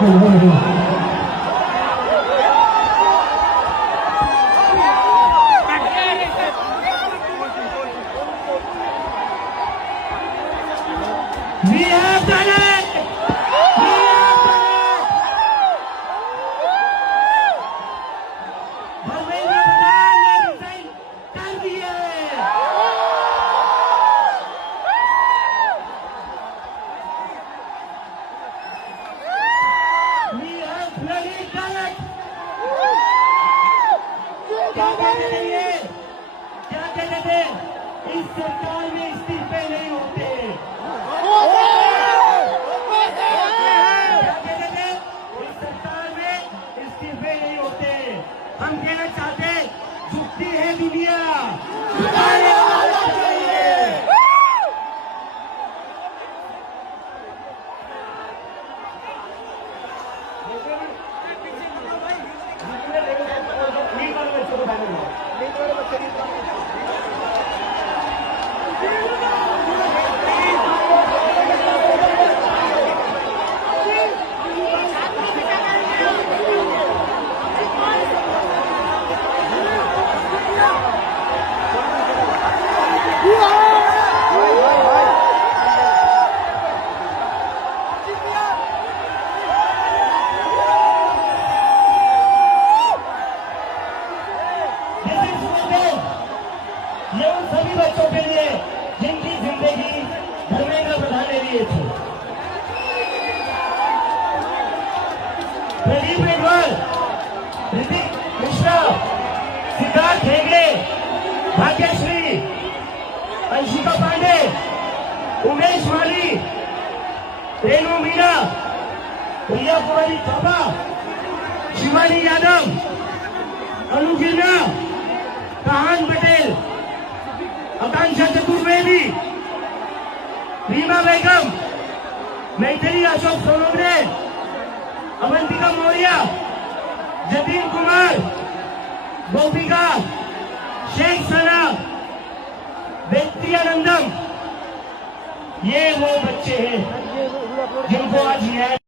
We have done it! We have done it! Dharmendra प्रधान ने रिजाइन कर दिए। We have bloody done it! क्या कहते थे ये? क्या कहते थे? इस सरकार में इस्तीफे नहीं होते। हम कहना चाहते झुकती है दुनिया, झुकाने वाला चाहिए। ये उन सभी बच्चों के लिए जिनकी जिंदगी धर्मेंद्र प्रधान ने लिए थे। प्रदीप रेडवाल, ऋतिक मिश्रा, सिद्धार्थ हेगड़े, भाग्यश्री, अंशिका पांडे, उमेश माली, रेणु मीना, प्रिया कुमारी थापा, शिवानी यादव, अनु गिरना, कहान पटेल, आकांक्षा चतुर्वेदी, रीमा बेगम, मैथिली अशोक सोनोग्रे, अवंतिका मौर्य, जतीन कुमार, गोपिका, शेख सना, व्यक्तियानंदम, ये वो बच्चे हैं जिनको आज न्याय